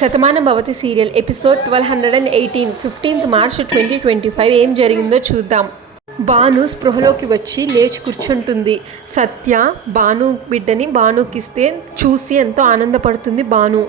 Shatamanam Bhavati serial episode twelve hundred and eighteen fifteenth March twenty twenty five ఏం జరిగిందో చూద్దాం. భాను స్పృహలోకి వచ్చి లేచి కూర్చుంటుంది. సత్య భాను బిడ్డని భానుకిస్తే చూసి ఎంతో ఆనందపడుతుంది భాను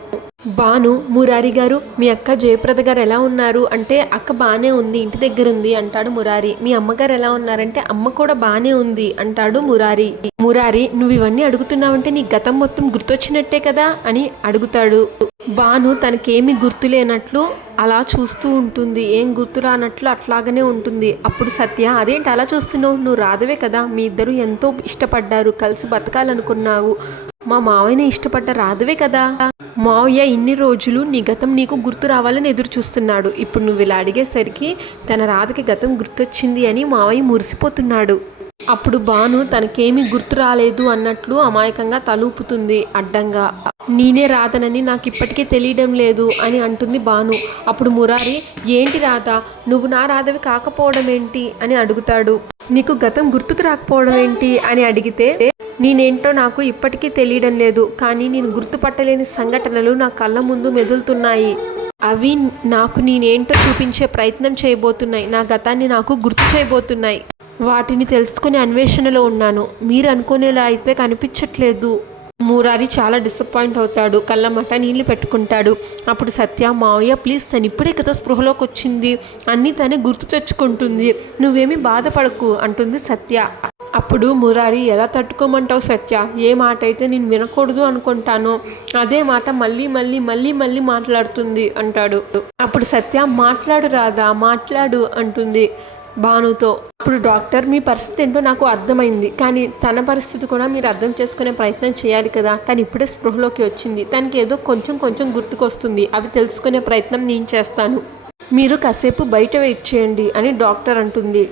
భాను మురారి గారు మీ అక్క జయప్రద గారు ఎలా ఉన్నారు? అంటే అక్క బాగానే ఉంది ఇంటి దగ్గర ఉంది అంటాడు మురారి. మీ అమ్మగారు ఎలా ఉన్నారంటే అమ్మ కూడా బాగానే ఉంది అంటాడు మురారి. మురారి నువ్వు ఇవన్నీ అడుగుతున్నావంటే నీ గతం మొత్తం గుర్తొచ్చినట్టే కదా అని అడుగుతాడు. భాను తనకేమీ గుర్తులేనట్లు అలా చూస్తూ ఉంటుంది. ఏం గుర్తు రానట్లు అట్లాగనే ఉంటుంది. అప్పుడు సత్య అదేంటి అలా చూస్తున్నావు? నువ్వు రాధవే కదా. మీ ఇద్దరు ఎంతో ఇష్టపడ్డారు. కలిసి బతకాలనుకున్నావు. మా మావయ్యని ఇష్టపడ్డ రాధవే కదా. మావయ్య ఇన్ని రోజులు నీ గతం నీకు గుర్తు రావాలని ఎదురు చూస్తున్నాడు. ఇప్పుడు నువ్వు ఇలా అడిగేసరికి తన రాధకి గతం గుర్తొచ్చింది అని మావయ్య మురిసిపోతున్నాడు. అప్పుడు భాను తనకేమీ గుర్తు రాలేదు అన్నట్లు అమాయకంగా తలూపుతుంది అడ్డంగా. నేనే రాధనని నాకు ఇప్పటికే తెలియడం లేదు అని అంటుంది భాను. అప్పుడు మురారి ఏంటి రాధ నువ్వు నా రాధవి కాకపోవడం ఏంటి అని అడుగుతాడు. నీకు గతం గుర్తుకు రాకపోవడం ఏంటి అని అడిగితే నేనేంటో నాకు ఇప్పటికీ తెలియడం లేదు కానీ నేను గుర్తుపట్టలేని సంఘటనలు నా కళ్ళ ముందు మెదులుతున్నాయి. అవి నాకు నేనేంటో చూపించే ప్రయత్నం చేయబోతున్నాయి. నా గతాన్ని నాకు గుర్తు చేయబోతున్నాయి. వాటిని తెలుసుకునే అన్వేషణలో ఉన్నాను. మీరు అనుకునేలా అయితే కనిపించట్లేదు. మూరారి చాలా డిసప్పాయింట్ అవుతాడు. కళ్ళమట నీళ్ళు పెట్టుకుంటాడు. అప్పుడు సత్య మావయ్య ప్లీజ్ తను ఇప్పుడే కదా స్పృహలోకి వచ్చింది. అన్నీ తనే గుర్తు తెచ్చుకుంటుంది. నువ్వేమీ బాధపడకు అంటుంది సత్య. అప్పుడు మురారి ఎలా తట్టుకోమంటావు సత్య? ఏ మాట అయితే నేను వినకూడదు అనుకుంటాను. అదే మాట మళ్ళీ మళ్ళీ మళ్ళీ మళ్ళీ మాట్లాడుతుంది అంటాడు. అప్పుడు సత్య మాట్లాడు రాదా మాట్లాడు అంటుంది భానుతో. ఇప్పుడు డాక్టర్ మీ పరిస్థితి ఏంటో నాకు అర్థమైంది. కానీ తన పరిస్థితి కూడా మీరు అర్థం చేసుకునే ప్రయత్నం చేయాలి కదా. తను ఇప్పుడే స్పృహలోకి వచ్చింది. తనకి ఏదో కొంచెం కొంచెం గుర్తుకొస్తుంది. అవి తెలుసుకునే ప్రయత్నం నేను చేస్తాను. మీరు కాసేపు బయట వెయిట్ చేయండి అని డాక్టర్ అంటుంది.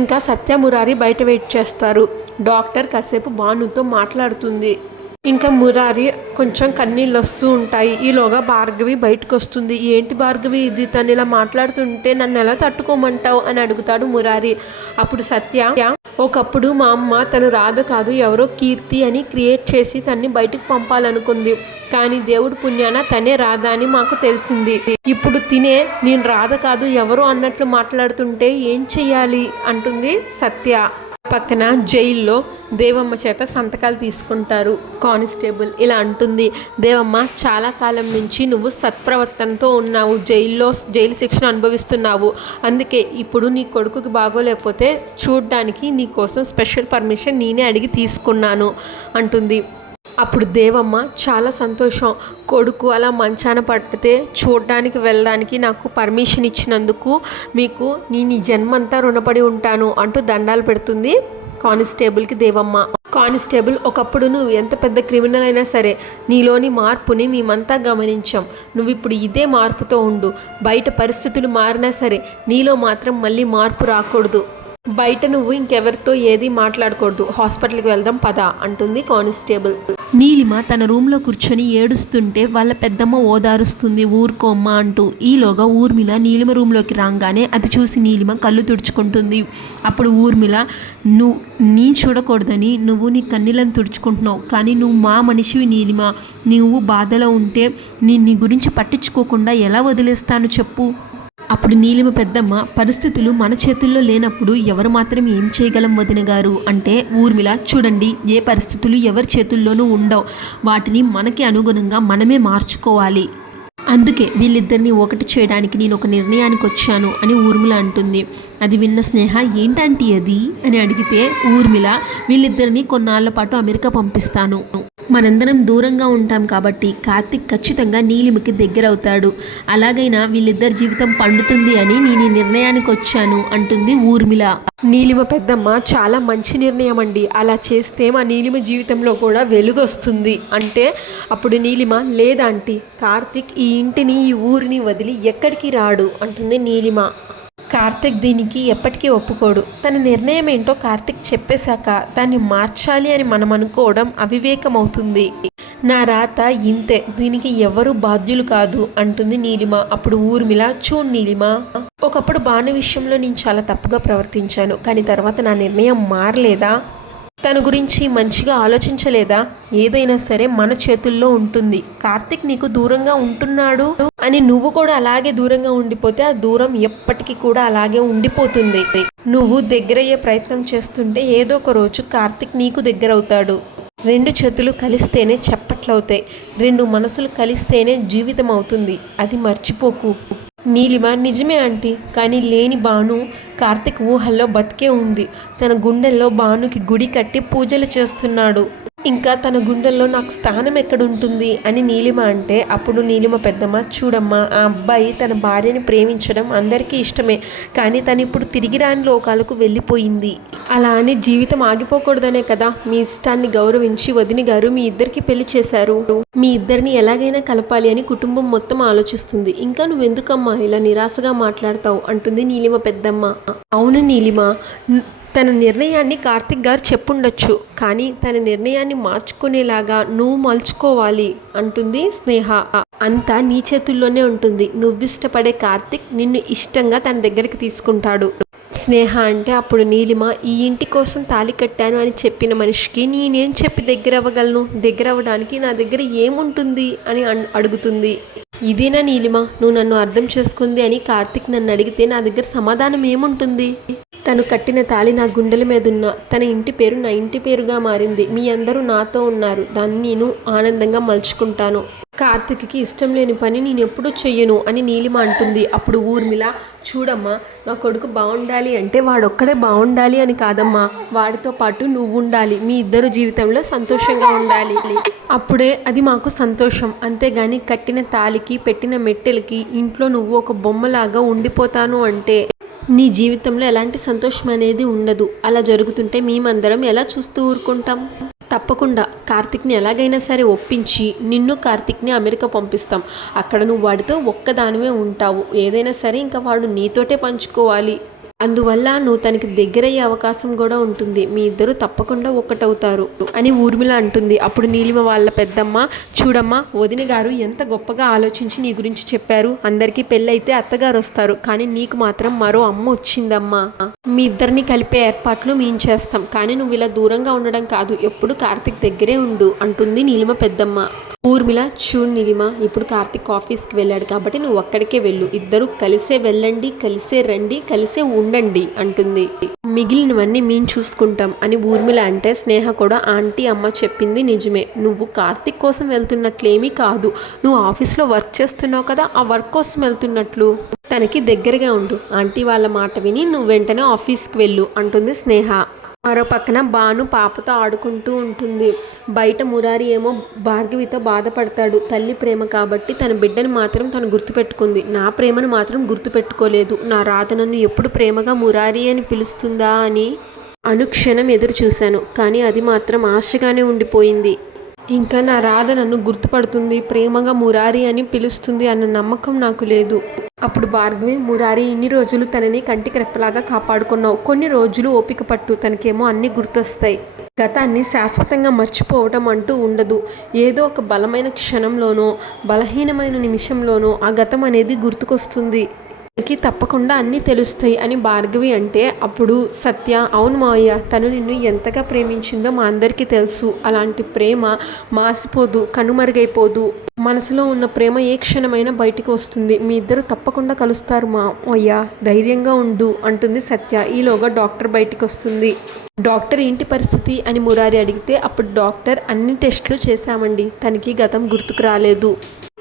ఇంకా సత్య మురారి బయట వెయిట్ చేస్తారు. డాక్టర్ కాసేపు భానుతో మాట్లాడుతుంది. ఇంకా మురారి కొంచెం కన్నీళ్ళు వస్తూ ఉంటాయి. ఈలోగా భార్గవి బయటకు వస్తుంది ఏంటి భార్గవి ఇది? తను ఇలా మాట్లాడుతుంటే నన్ను ఎలా తట్టుకోమంటావు? అని అడుగుతాడు మురారి. అప్పుడు సత్య ఒకప్పుడు మా అమ్మ తను రాధ కాదు ఎవరో కీర్తి అని క్రియేట్ చేసి తన్ని బయటకు పంపాలనుకుంది. కానీ దేవుడు పుణ్యాన తనే రాధ అని మాకు తెలిసింది. ఇప్పుడు తినే నేను రాధ కాదు ఎవరు అన్నట్లు మాట్లాడుతుంటే ఏం చెయ్యాలి? అంటుంది సత్య. పక్కన జైల్లో దేవమ్మ చేత సంతకాలు తీసుకుంటారు. కానిస్టేబుల్ ఇలా అంటుంది దేవమ్మ చాలా కాలం నుంచి నువ్వు సత్ప్రవర్తనతో ఉన్నావు జైల్లో జైలు శిక్షణ అనుభవిస్తున్నావు. అందుకే ఇప్పుడు నీ కొడుకుకి బాగోలేకపోతే చూడ్డానికి నీ కోసం స్పెషల్ పర్మిషన్ నేనే అడిగి తీసుకున్నాను అంటుంది. అప్పుడు దేవమ్మ చాలా సంతోషం. కొడుకు అలా మంచాన పట్టితే చూడడానికి వెళ్ళడానికి నాకు పర్మిషన్ ఇచ్చినందుకు మీకు నేను ఈ జన్మంతా రుణపడి ఉంటాను అంటూ దండాలు పెడుతుంది కానిస్టేబుల్కి దేవమ్మ. కానిస్టేబుల్ ఒకప్పుడు నువ్వు ఎంత పెద్ద క్రిమినల్ అయినా సరే నీలోని మార్పుని మేమంతా గమనించాం. నువ్వు ఇప్పుడు ఇదే మార్పుతో ఉండు. బయట పరిస్థితులు మారినా సరే నీలో మాత్రం మళ్ళీ మార్పు రాకూడదు. బయట నువ్వు ఇంకెవరితో ఏది మాట్లాడకూడదు. హాస్పిటల్కి వెళ్దాం పద అంటుంది కానిస్టేబుల్. నీలిమ తన రూమ్లో కూర్చొని ఏడుస్తుంటే వాళ్ళ పెద్దమ్మ ఓదారుస్తుంది ఊరుకోమ్మ అంటూ. ఈలోగా ఊర్మిళ నీలిమ రూమ్లోకి రాగానే అది చూసి నీలిమ కళ్ళు తుడుచుకుంటుంది. అప్పుడు ఊర్మిళ నువ్వు నీ చూడకూడదని నువ్వు నీ కన్నీళ్ళని తుడుచుకుంటున్నావు కానీ నువ్వు మా మనిషివి నీలిమ. నువ్వు బాధలో ఉంటే నీ నీ గురించి పట్టించుకోకుండా ఎలా వదిలేస్తాను చెప్పు. అప్పుడు నీలిమ పెద్దమ్మ పరిస్థితులు మన చేతుల్లో లేనప్పుడు ఎవరు మాత్రం ఏం చేయగలం వదిన గారు? అంటే ఊర్మిళ చూడండి ఏ పరిస్థితులు ఎవరి చేతుల్లోనూ ఉండవు. వాటిని మనకి అనుగుణంగా మనమే మార్చుకోవాలి. అందుకే వీళ్ళిద్దరిని ఒకటి చేయడానికి నేను ఒక నిర్ణయానికి వచ్చాను అని ఊర్మిళ అంటుంది. అది విన్న స్నేహ ఏంటంటే అది? అని అడిగితే ఊర్మిళ వీళ్ళిద్దరిని కొన్నాళ్ళ పాటు అమెరికా పంపిస్తాను. మనందరం దూరంగా ఉంటాం కాబట్టి కార్తిక్ ఖచ్చితంగా నీలిమకి దగ్గరవుతాడు. అలాగైనా వీళ్ళిద్దరి జీవితం పండుతుంది అని నేను ఈ నిర్ణయానికి వచ్చాను అంటుంది ఊర్మిళ. నీలిమ పెద్దమ్మ చాలా మంచి నిర్ణయం అండి అలా చేస్తే మా నీలిమ జీవితంలో కూడా వెలుగొస్తుంది. అంటే అప్పుడు నీలిమ లేదాంటీ కార్తిక్ ఈ ఇంటిని ఈ ఊరిని వదిలి ఎక్కడికి రాడు? అంటుంది నీలిమ. కార్తిక్ దీనికి ఎప్పటికీ ఒప్పుకోడు. తన నిర్ణయం ఏంటో కార్తిక్ చెప్పేశాక దాన్ని మార్చాలి అని మనం అనుకోవడం అవివేకం అవుతుంది నా రాత ఇంతే. దీనికి ఎవరు బాధ్యులు కాదు అంటుంది నీలిమ. అప్పుడు ఊర్మిళ చూ నీలిమ. ఒకప్పుడు బాణ విషయంలో నేను చాలా తప్పుగా ప్రవర్తించాను. కానీ తర్వాత నా నిర్ణయం మారలేదా? తన గురించి మంచిగా ఆలోచించలేదా? ఏదైనా సరే మన చేతుల్లో ఉంటుంది. కార్తిక్ నీకు దూరంగా ఉంటున్నాడు అని నువ్వు కూడా అలాగే దూరంగా ఉండిపోతే ఆ దూరం ఎప్పటికీ కూడా అలాగే ఉండిపోతుంది. నువ్వు దగ్గరయ్యే ప్రయత్నం చేస్తుంటే ఏదో ఒక రోజు కార్తిక్ నీకు దగ్గర అవుతాడు రెండు చేతులు కలిస్తేనే చప్పట్లవుతాయి. రెండు మనసులు కలిస్తేనే జీవితం అవుతుంది అది మర్చిపోకు. నీలిమ నిజమే ఆంటీ. కానీ లేని బాను కార్తిక్ ఊహల్లో బతికే ఉంది. తన గుండెల్లో బానుకి గుడి కట్టి పూజలు చేస్తున్నాడు. ఇంకా తన గుండెల్లో నాకు స్థానం ఎక్కడుంటుంది అని నీలిమ అంటే అప్పుడు నీలిమ పెద్దమ్మ చూడమ్మా ఆ అబ్బాయి తన భార్యని ప్రేమించడం అందరికీ ఇష్టమే కానీ తను ఇప్పుడు తిరిగి రాని లోకాలకు వెళ్ళిపోయింది. అలా అని జీవితం ఆగిపోకూడదనే కదా మీ ఇష్టాన్ని గౌరవించి వదిని గారు మీ ఇద్దరికి పెళ్ళి చేశారు. మీ ఇద్దరిని ఎలాగైనా కలపాలి అని కుటుంబం మొత్తం ఆలోచిస్తుంది. ఇంకా నువ్వెందుకమ్మా ఇలా నిరాశగా మాట్లాడతావు? అంటుంది నీలిమ పెద్దమ్మ. అవును నీలిమ తన నిర్ణయాన్ని కార్తిక్ గారు చెప్పుండొచ్చు కానీ తన నిర్ణయాన్ని మార్చుకునేలాగా నువ్వు మలుచుకోవాలి అంటుంది స్నేహ. అంతా నీ చేతుల్లోనే ఉంటుంది. నువ్విష్టపడే కార్తిక్ నిన్ను ఇష్టంగా తన దగ్గరికి తీసుకుంటాడు. స్నేహ అంటే అప్పుడు నీలిమ ఈ ఇంటి కోసం తాళి కట్టాను అని చెప్పిన మనిషికి నేనేం చెప్పి దగ్గర అవ్వగలను దగ్గర అవ్వడానికి నా దగ్గర ఏముంటుంది? అని అన్- అడుగుతుంది. ఇదేనా నీలిమ? నువ్వు నన్ను అర్థం చేసుకుంది అని కార్తిక్ నన్ను అడిగితే నా దగ్గర సమాధానం ఏముంటుంది? తను కట్టిన తాళి నా గుండెల మీదున్న తన ఇంటి పేరు నా ఇంటి పేరుగా మారింది. మీ అందరూ నాతో ఉన్నారు. దాన్ని నేను ఆనందంగా మలుచుకుంటాను. కార్తిక్కి ఇష్టం లేని పని నేను ఎప్పుడూ చెయ్యను అని నీలిమ అంటుంది. అప్పుడు ఊర్మిళ చూడమ్మా నా కొడుకు బాగుండాలి అంటే వాడొక్కడే బాగుండాలి అని కాదమ్మా. వాడితో పాటు నువ్వు ఉండాలి మీ ఇద్దరు జీవితంలో సంతోషంగా ఉండాలి. అప్పుడే అది మాకు సంతోషం. అంతేగాని కట్టిన తాలికి పెట్టిన మెట్టెలకి ఇంట్లో నువ్వు ఒక బొమ్మలాగా ఉండిపోతాను అంటే నీ జీవితంలో ఎలాంటి సంతోషం అనేది ఉండదు. అలా జరుగుతుంటే మేమందరం ఎలా చూస్తూ ఊరుకుంటాం? తప్పకుండా. కార్తిక్ని ఎలాగైనా సరే ఒప్పించి నిన్ను కార్తిక్ని అమెరికా పంపిస్తాం. అక్కడ నువ్వు వాడితో ఒక్కదానివే ఉంటావు. ఏదైనా సరే ఇంకా వాడు నీతోటే పంచుకోవాలి. అందువల్ల నువ్వు తనకి దగ్గరయ్యే అవకాశం కూడా ఉంటుంది. మీ ఇద్దరు తప్పకుండా ఒక్కటవుతారు అని ఊర్మిళ అంటుంది. అప్పుడు నీలిమ వాళ్ళ పెద్దమ్మ చూడమ్మా వదిన గారు ఎంత గొప్పగా ఆలోచించి నీ గురించి చెప్పారు. అందరికీ పెళ్ళైతే అత్తగారు వస్తారు. కానీ నీకు మాత్రం మరో అమ్మ వచ్చిందమ్మా. మీ ఇద్దరిని కలిపే ఏర్పాట్లు మేము చేస్తాం. కానీ నువ్వు ఇలా దూరంగా ఉండడం కాదు. ఎప్పుడు కార్తిక్ దగ్గరే ఉండు అంటుంది నీలిమ పెద్దమ్మ. ఊర్మిళ చూడు నీలిమ ఇప్పుడు కార్తిక్ ఆఫీస్కి వెళ్ళాడు కాబట్టి నువ్వు అక్కడికే వెళ్ళు. ఇద్దరు కలిసే వెళ్ళండి కలిసే రండి కలిసే ఉండండి అంటుంది. మిగిలినవన్నీ మేము చూసుకుంటాం అని ఊర్మిళ అంటే స్నేహ కూడా ఆంటీ అమ్మ చెప్పింది నిజమే. నువ్వు కార్తిక్ కోసం వెళ్తున్నట్లేమీ కాదు. నువ్వు ఆఫీస్లో వర్క్ చేస్తున్నావు కదా ఆ వర్క్ కోసం వెళ్తున్నట్లు. తనకి దగ్గరగా ఉండు. ఆంటీ వాళ్ళ మాట విని నువ్వు వెంటనే ఆఫీస్కి వెళ్ళు అంటుంది స్నేహ. మరో పక్కన బాను పాపతో ఆడుకుంటూ ఉంటుంది. బయట మురారి ఏమో భార్గవితో బాధపడతాడు. తల్లి ప్రేమ కాబట్టి తన బిడ్డను మాత్రం తను గుర్తుపెట్టుకుంది. నా ప్రేమను మాత్రం గుర్తుపెట్టుకోలేదు. నా రాధ నన్ను ఎప్పుడు ప్రేమగా మురారి అని పిలుస్తుందా అని అనుక్షణం ఎదురు చూశాను కానీ అది మాత్రం ఆశగానే ఉండిపోయింది. ఇంకా నా రాధ నన్ను గుర్తుపడుతుంది ప్రేమగా మురారి అని పిలుస్తుంది అన్న నమ్మకం నాకు లేదు. అప్పుడు భార్గవి మురారి ఇన్ని రోజులు తనని కంటికి రెప్పలాగా కాపాడుకున్నావు. కొన్ని రోజులు ఓపిక పట్టు తనకేమో అన్నీ గుర్తొస్తాయి. గతాన్ని శాశ్వతంగా మర్చిపోవటం అంటూ ఉండదు. ఏదో ఒక బలమైన క్షణంలోనో బలహీనమైన నిమిషంలోనో ఆ గతం అనేది గుర్తుకొస్తుంది. తనకి తప్పకుండా అన్నీ తెలుస్తాయి అని భార్గవి అంటే అప్పుడు సత్య అవును మావయ్య తను నిన్ను ఎంతగా ప్రేమించిందో మా అందరికీ తెలుసు. అలాంటి ప్రేమ మాసిపోదు కనుమరుగైపోదు. మనసులో ఉన్న ప్రేమ ఏ క్షణమైనా బయటికి వస్తుంది. మీ ఇద్దరు తప్పకుండా కలుస్తారు మా అయ్యా ధైర్యంగా ఉండు అంటుంది సత్య. ఈలోగా డాక్టర్ బయటికి వస్తుంది. డాక్టర్ ఏంటి పరిస్థితి అని మురారి అడిగితే అప్పుడు డాక్టర్ అన్ని టెస్టులు చేశామండి. తనకి గతం గుర్తుకు రాలేదు.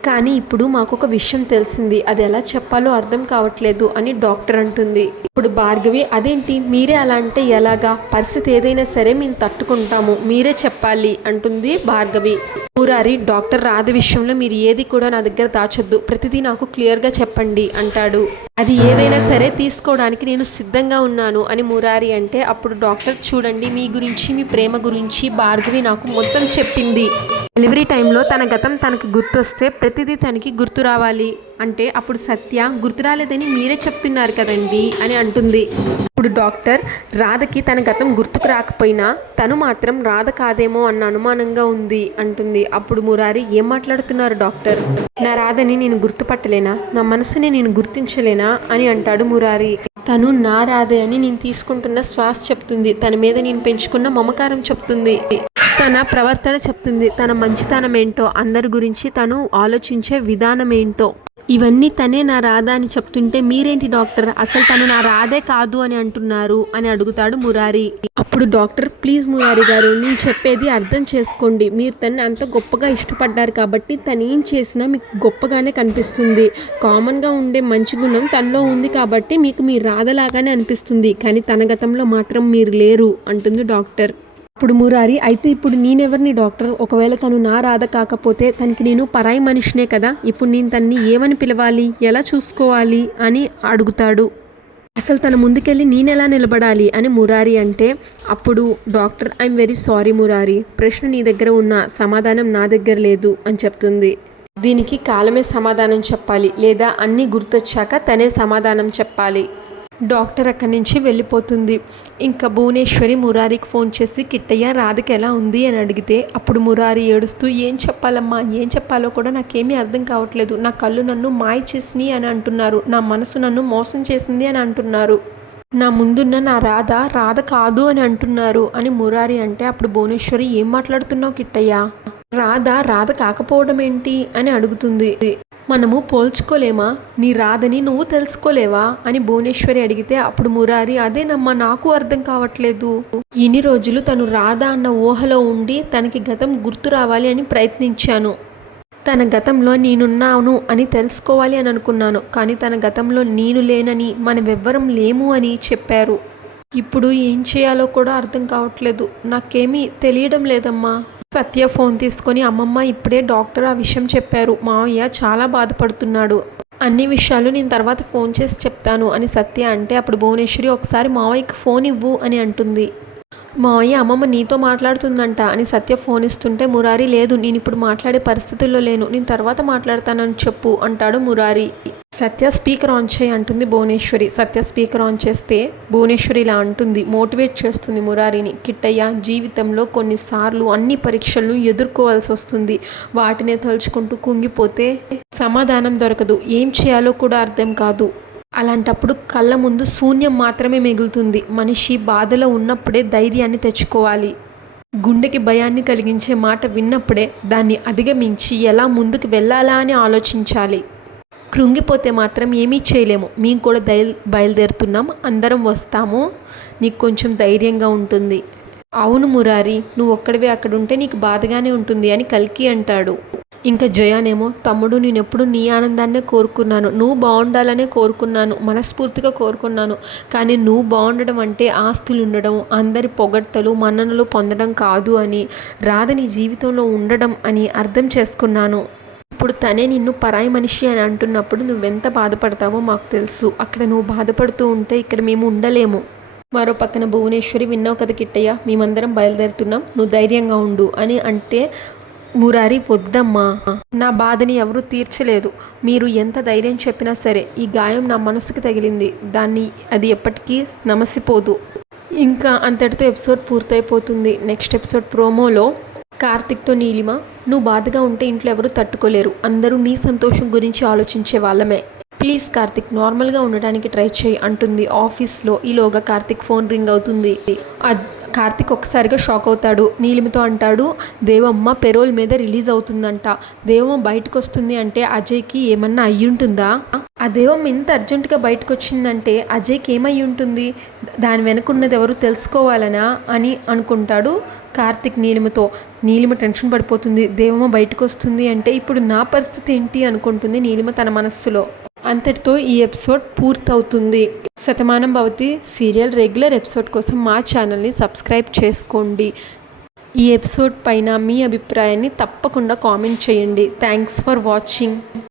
కానీ ఇప్పుడు మాకు ఒక విషయం తెలిసింది. అది ఎలా చెప్పాలో అర్థం కావట్లేదు అని డాక్టర్ అంటుంది. ఇప్పుడు భార్గవి అదేంటి? మీరే అలా అంటే ఎలాగా? పరిస్థితి ఏదైనా సరే మేము తట్టుకుంటాము. మీరే చెప్పాలి అంటుంది భార్గవి. మురారి డాక్టర్ రాధ విషయంలో మీరు ఏది కూడా నా దగ్గర దాచొద్దు. ప్రతిదీ నాకు క్లియర్గా చెప్పండి అంటాడు. అది ఏదైనా సరే తీసుకోవడానికి నేను సిద్ధంగా ఉన్నాను అని మురారి అంటే అప్పుడు డాక్టర్ చూడండి మీ గురించి మీ ప్రేమ గురించి భార్గవి నాకు మొత్తం చెప్పింది. డెలివరీ టైంలో తన గతం తనకు గుర్తొస్తే ప్రతిదీ తనకి గుర్తు రావాలి అంటే అప్పుడు సత్య గుర్తు రాలేదని మీరే చెప్తున్నారు కదండి అని అంటుంది. ఇప్పుడు డాక్టర్ రాధకి తన గతం గుర్తుకు రాకపోయినా తను మాత్రం రాధ కాదేమో అన్న అనుమానంగా ఉంది అంటుంది. అప్పుడు మురారి ఏం మాట్లాడుతున్నారు డాక్టర్? నా రాధని నేను గుర్తుపట్టలేనా? నా మనసుని నేను గుర్తించలేనా? అని అంటాడు మురారి. తను నా రాధే అని నేను తీసుకుంటున్న శ్వాస చెప్తుంది. తన మీద నేను పెంచుకున్న మమకారం చెప్తుంది. తన ప్రవర్తన చెప్తుంది. తన మంచితనం ఏంటో అందరి గురించి తను ఆలోచించే విధానం ఏంటో ఇవన్నీ తనే నా రాధా అని చెప్తుంటే మీరేంటి డాక్టర్? అసలు తను నా రాధే కాదు అని అంటున్నారు అని అడుగుతాడు మురారి. అప్పుడు డాక్టర్ ప్లీజ్ మురారి గారు నేను చెప్పేది అర్థం చేసుకోండి. మీరు తన్ని అంత గొప్పగా ఇష్టపడ్డారు కాబట్టి తను ఏం చేసినా మీకు గొప్పగానే కనిపిస్తుంది. కామన్గా ఉండే మంచి గుణం తనలో ఉంది కాబట్టి మీకు మీ రాధలాగానే అనిపిస్తుంది. కానీ తన గతంలో మాత్రం మీరు లేరు అంటుంది డాక్టర్. అప్పుడు మురారి అయితే ఇప్పుడు నేనెవరిని డాక్టర్? ఒకవేళ తను నా రాధ కాకపోతే తనకి నేను పరాయి మనిషినే కదా? ఇప్పుడు నేను తన్ని ఏమని పిలవాలి? ఎలా చూసుకోవాలి? అని అడుగుతాడు. అసలు తన ముందుకెళ్ళి నేనెలా నిలబడాలి? అని మురారి అంటే అప్పుడు doctor I'm very sorry Murari. ప్రశ్న నీ దగ్గర ఉన్న సమాధానం నా దగ్గర లేదు అని చెప్తుంది. దీనికి కాలమే సమాధానం చెప్పాలి లేదా అన్నీ గుర్తొచ్చాక తనే సమాధానం చెప్పాలి. డాక్టర్ అక్కడి నుంచి వెళ్ళిపోతుంది. ఇంకా భువనేశ్వరి మురారికి ఫోన్ చేసి కిట్టయ్య రాధిక ఎలా ఉంది? అని అడిగితే అప్పుడు మురారి ఏడుస్తూ ఏం చెప్పాలమ్మా? ఏం చెప్పాలో కూడా నాకేమీ అర్థం కావట్లేదు. నా కళ్ళు నన్ను మాయ చేసినాయి అని అంటున్నారు. నా మనసు నన్ను మోసం చేసింది అని అంటున్నారు. నా ముందున్న నా రాధ రాధ కాదు అని అంటున్నారు అని మురారి అంటే అప్పుడు భువనేశ్వరి ఏం మాట్లాడుతున్నావు కిట్టయ్య? రాధ రాధ కాకపోవడం ఏంటి అని అడుగుతుంది. మనము పోల్చుకోలేమా? నీ రాదని నువ్వు తెలుసుకోలేవా? అని భువనేశ్వరి అడిగితే అప్పుడు మురారి అదేనమ్మా నాకు అర్థం కావట్లేదు. ఇన్ని రోజులు తను రాధ అన్న ఊహలో ఉండి తనకి గతం గుర్తు రావాలి అని ప్రయత్నించాను. తన గతంలో నేనున్నాను అని తెలుసుకోవాలి అని అనుకున్నాను. కానీ తన గతంలో నేను లేనని మనమెవ్వరం లేము అని చెప్పారు. ఇప్పుడు ఏం చేయాలో కూడా అర్థం కావట్లేదు. నాకేమీ తెలియడం లేదమ్మా. సత్య ఫోన్ తీసుకొని అమ్మమ్మ ఇప్పుడే డాక్టర్ ఆ విషయం చెప్పారు. మావయ్య చాలా బాధపడుతున్నాడు. అన్ని విషయాలు నేను తర్వాత ఫోన్ చేసి చెప్తాను అని సత్య అంటే అప్పుడు భువనేశ్వరి ఒకసారి మావయ్యకి ఫోన్ ఇవ్వు అని అంటుంది. మావయ్య అమ్మమ్మ నీతో మాట్లాడుతుందంట అని సత్య ఫోన్ ఇస్తుంటే మురారి లేదు నేను ఇప్పుడు మాట్లాడే పరిస్థితుల్లో లేను. నేను తర్వాత మాట్లాడతానని చెప్పు అంటాడు మురారి. సత్య స్పీకర్ ఆన్ చేయి అంటుంది భువనేశ్వరి. సత్య స్పీకర్ ఆన్ చేస్తే భువనేశ్వరి ఇలా అంటుంది. మోటివేట్ చేస్తుంది మురారిని. కిట్టయ్య జీవితంలో కొన్నిసార్లు అన్ని పరీక్షలను ఎదుర్కోవాల్సి వస్తుంది. వాటినే తలుచుకుంటూ కుంగిపోతే సమాధానం దొరకదు. ఏం చేయాలో కూడా అర్థం కాదు. అలాంటప్పుడు కళ్ళ ముందు శూన్యం మాత్రమే మిగులుతుంది. మనిషి బాధలో ఉన్నప్పుడే ధైర్యాన్ని తెచ్చుకోవాలి. గుండెకి భయాన్ని కలిగించే మాట విన్నప్పుడే దాన్ని అధిగమించి ఎలా ముందుకు వెళ్ళాలా అని ఆలోచించాలి. కృంగిపోతే మాత్రం ఏమీ చేయలేము. మేము కూడా దయ బయలుదేరుతున్నాం. అందరం వస్తాము. నీకు కొంచెం ధైర్యంగా ఉంటుంది. అవును మురారి నువ్వు ఒక్కడివే అక్కడ ఉంటే నీకు బాధగానే ఉంటుంది అని కల్కి అంటాడు. ఇంకా జయానేమో తమ్ముడు నేను ఎప్పుడు నీ ఆనందాన్నే కోరుకున్నాను. నువ్వు బాగుండాలనే కోరుకున్నాను. మనస్ఫూర్తిగా కోరుకున్నాను. కానీ నువ్వు బాగుండడం అంటే ఆస్తులు ఉండడం అందరి పొగడ్తలు మన్ననలు పొందడం కాదు అని రాధ నీ జీవితంలో ఉండడం అని అర్థం చేసుకున్నాను. ఇప్పుడు తనే నిన్ను పరాయి మనిషి అని అంటున్నప్పుడు నువ్వెంత బాధపడతావో మాకు తెలుసు. అక్కడ నువ్వు బాధపడుతూ ఉంటే ఇక్కడ మేము ఉండలేము. మరో పక్కన భువనేశ్వరి విన్నావు కదా కిట్టయ్య మేమందరం బయలుదేరుతున్నాం నువ్వు ధైర్యంగా ఉండు అని అంటే మురారి వద్దమ్మా నా బాధని ఎవరు తీర్చలేదు. మీరు ఎంత ధైర్యం చెప్పినా సరే ఈ గాయం నా మనసుకు తగిలింది. దాన్ని అది ఎప్పటికీ నమసిపోదు. ఇంకా అంతటితో ఎపిసోడ్ పూర్తయిపోతుంది. నెక్స్ట్ ఎపిసోడ్ ప్రోమోలో కార్తిక్తో నీలిమ నువ్వు బాధగా ఉంటే ఇంట్లో ఎవరు తట్టుకోలేరు. అందరూ నీ సంతోషం గురించి ఆలోచించే వాళ్ళమే. ప్లీజ్ కార్తిక్ నార్మల్గా ఉండడానికి ట్రై చేయి అంటుంది ఆఫీస్లో. ఈలోగా కార్తిక్ ఫోన్ రింగ్ అవుతుంది. కార్తిక్ ఒక్కసారిగా షాక్ అవుతాడు. నీలిమతో అంటాడు దేవమ్మ పెరోల్ మీద రిలీజ్ అవుతుందంట. దేవమ్మ బయటకు వస్తుంది అంటే అజయ్కి ఏమన్నా అయ్యుంటుందా? ఆ దేవమ్మ ఇంత అర్జెంటుగా బయటకు వచ్చిందంటే అజయ్కి ఏమై ఉంటుంది దాని వెనుకున్నది ఎవరు తెలుసుకోవాలనా? అని అనుకుంటాడు కార్తిక్ నీలిమతో నీలిమ టెన్షన్ పడిపోతుంది దేవమ్మ బయటకు వస్తుంది అంటే ఇప్పుడు నా పరిస్థితి ఏంటి అనుకుంటుంది నీలిమ తన మనస్సులో. అంతటితో ఈ ఎపిసోడ్ పూర్తవుతుంది. Shatamanam Bhavati serial regular episode కోసం మా ఛానల్ని సబ్స్క్రైబ్ చేసుకోండి. ఈ ఎపిసోడ్ పైన మీ అభిప్రాయాన్ని తప్పకుండా కామెంట్ చేయండి. Thanks for watching.